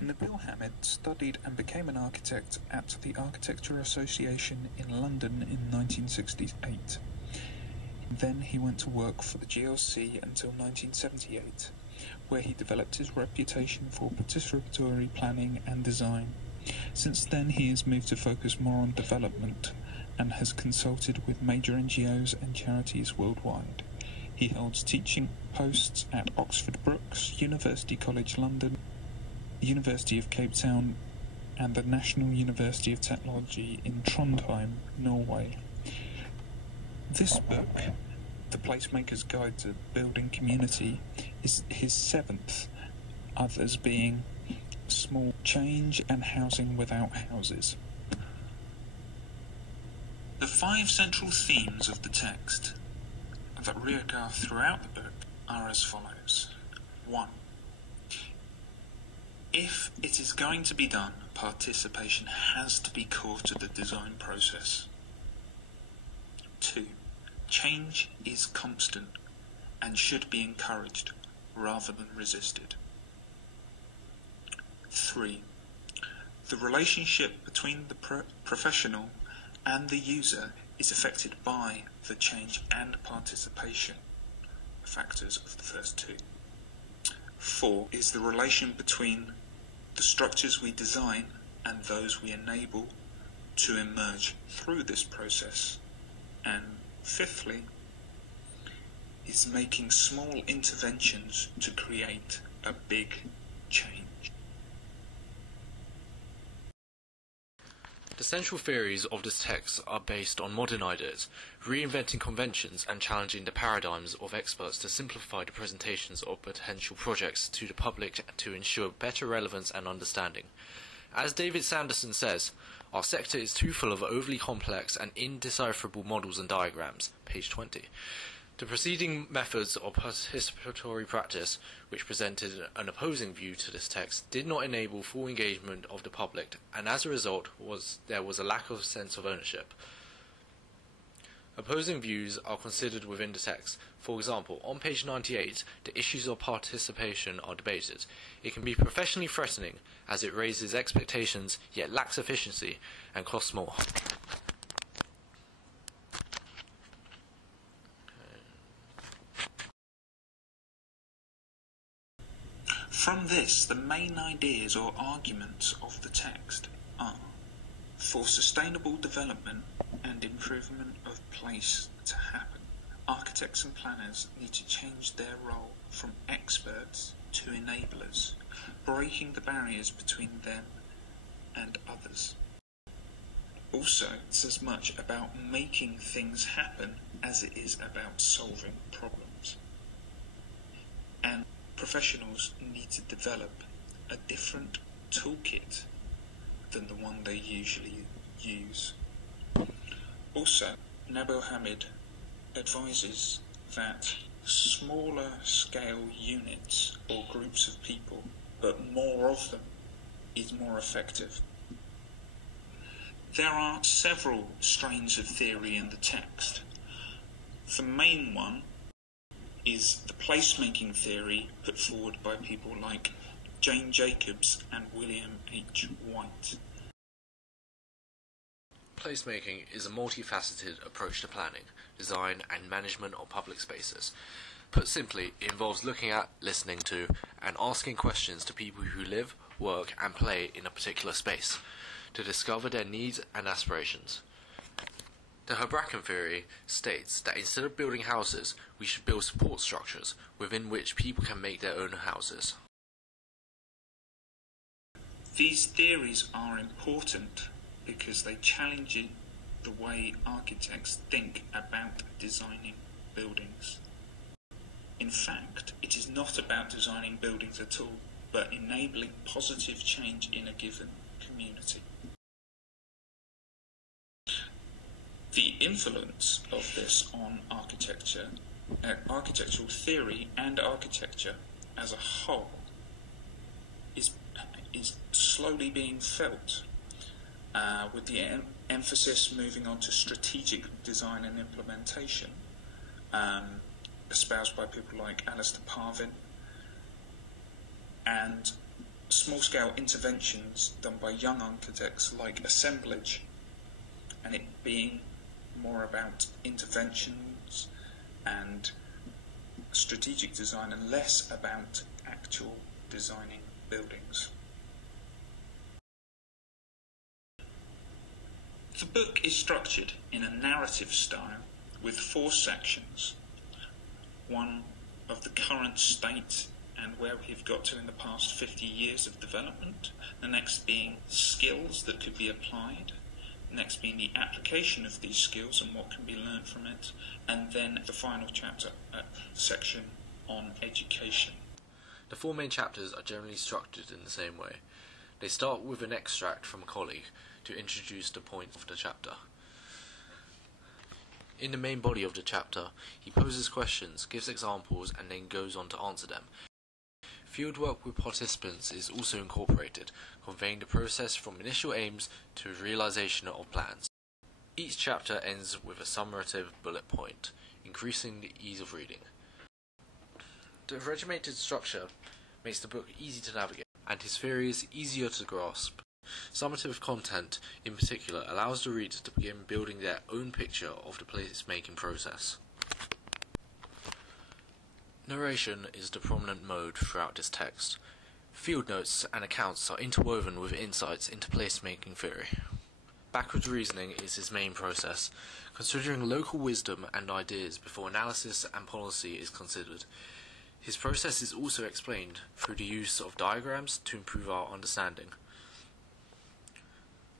Nabil Hamid studied and became an architect at the Architecture Association in London in 1968. Then he went to work for the GLC until 1978, where he developed his reputation for participatory planning and design. Since then he has moved to focus more on development and has consulted with major NGOs and charities worldwide. He holds teaching posts at Oxford Brookes, University College London, University of Cape Town and the National University of Technology in Trondheim, Norway. This book, The Placemakers Guide to Building Community, is his seventh, others being Small Change and Housing Without Houses. The 5 central themes of the text that reoccur throughout the book are as follows. 1. If it is going to be done, participation has to be core to the design process. 2. Change is constant and should be encouraged rather than resisted. 3. The relationship between the professional and the user is affected by the change and participation factors of the first 2. 4 is the relation between the structures we design and those we enable to emerge through this process. And 5thly is making small interventions to create a big change. The central theories of this text are based on modern ideas, reinventing conventions and challenging the paradigms of experts to simplify the presentations of potential projects to the public to ensure better relevance and understanding. As David Sanderson says, our sector is too full of overly complex and indecipherable models and diagrams, page 20. The preceding methods of participatory practice, which presented an opposing view to this text, did not enable full engagement of the public, and as a result there was a lack of sense of ownership. Opposing views are considered within the text. For example, on page 98, the issues of participation are debated. It can be professionally threatening, as it raises expectations, yet lacks efficiency, and costs more. From this, the main ideas or arguments of the text are: for sustainable development and improvement of place to happen, architects and planners need to change their role from experts to enablers, breaking the barriers between them and others. Also, it's as much about making things happen as it is about solving problems. And professionals need to develop a different toolkit than the one they usually use. Also, Nabil Hamid advises that smaller scale units or groups of people, but more of them, is more effective. There are several strains of theory in the text. The main one is the placemaking theory put forward by people like Jane Jacobs and William H. White. Placemaking is a multifaceted approach to planning, design and management of public spaces. Put simply, it involves looking at, listening to, and asking questions to people who live, work and play in a particular space, to discover their needs and aspirations. The Hebrakan theory states that instead of building houses, we should build support structures within which people can make their own houses. These theories are important because they challenge the way architects think about designing buildings. In fact, it is not about designing buildings at all, but enabling positive change in a given community. The influence of this on architecture, architectural theory and architecture as a whole is slowly being felt, with the emphasis moving on to strategic design and implementation, espoused by people like Alistair Parvin, and small-scale interventions done by young architects like assemblage, and it being more about interventions and strategic design and less about actual designing buildings. The book is structured in a narrative style with 4 sections. One of the current state and where we've got to in the past 50 years of development. The next being skills that could be applied. The next being the application of these skills and what can be learned from it. And then the final chapter, section on education. The 4 main chapters are generally structured in the same way. They start with an extract from a colleague to introduce the point of the chapter. In the main body of the chapter, he poses questions, gives examples, and then goes on to answer them. Fieldwork with participants is also incorporated, conveying the process from initial aims to realization of plans. Each chapter ends with a summative bullet point, increasing the ease of reading. The regimented structure makes the book easy to navigate, and his theory is easier to grasp. Summative content, in particular, allows the reader to begin building their own picture of the placemaking process. Narration is the prominent mode throughout this text. Field notes and accounts are interwoven with insights into placemaking theory. Backwards reasoning is his main process, considering local wisdom and ideas before analysis and policy is considered. His process is also explained through the use of diagrams to improve our understanding.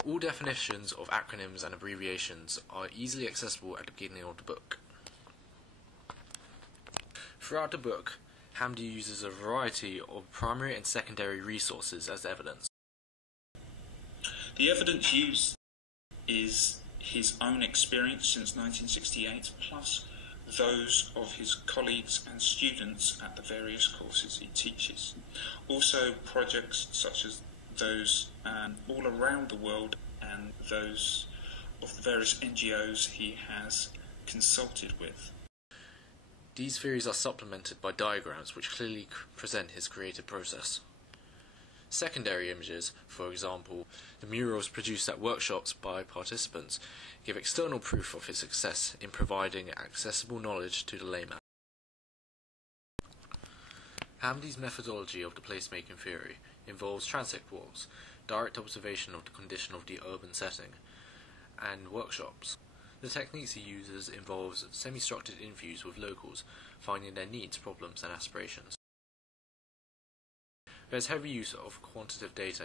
All definitions of acronyms and abbreviations are easily accessible at the beginning of the book. Throughout the book, Hamdi uses a variety of primary and secondary resources as evidence. The evidence used is his own experience since 1968, plus those of his colleagues and students at the various courses he teaches. Also projects such as those all around the world and those of the various NGOs he has consulted with. These theories are supplemented by diagrams which clearly present his creative process. Secondary images, for example, the murals produced at workshops by participants, give external proof of his success in providing accessible knowledge to the layman. Hamdi's methodology of the placemaking theory involves transect walks, direct observation of the condition of the urban setting, and workshops. The techniques he uses involves semi-structured interviews with locals, finding their needs, problems, and aspirations. There's heavy use of quantitative data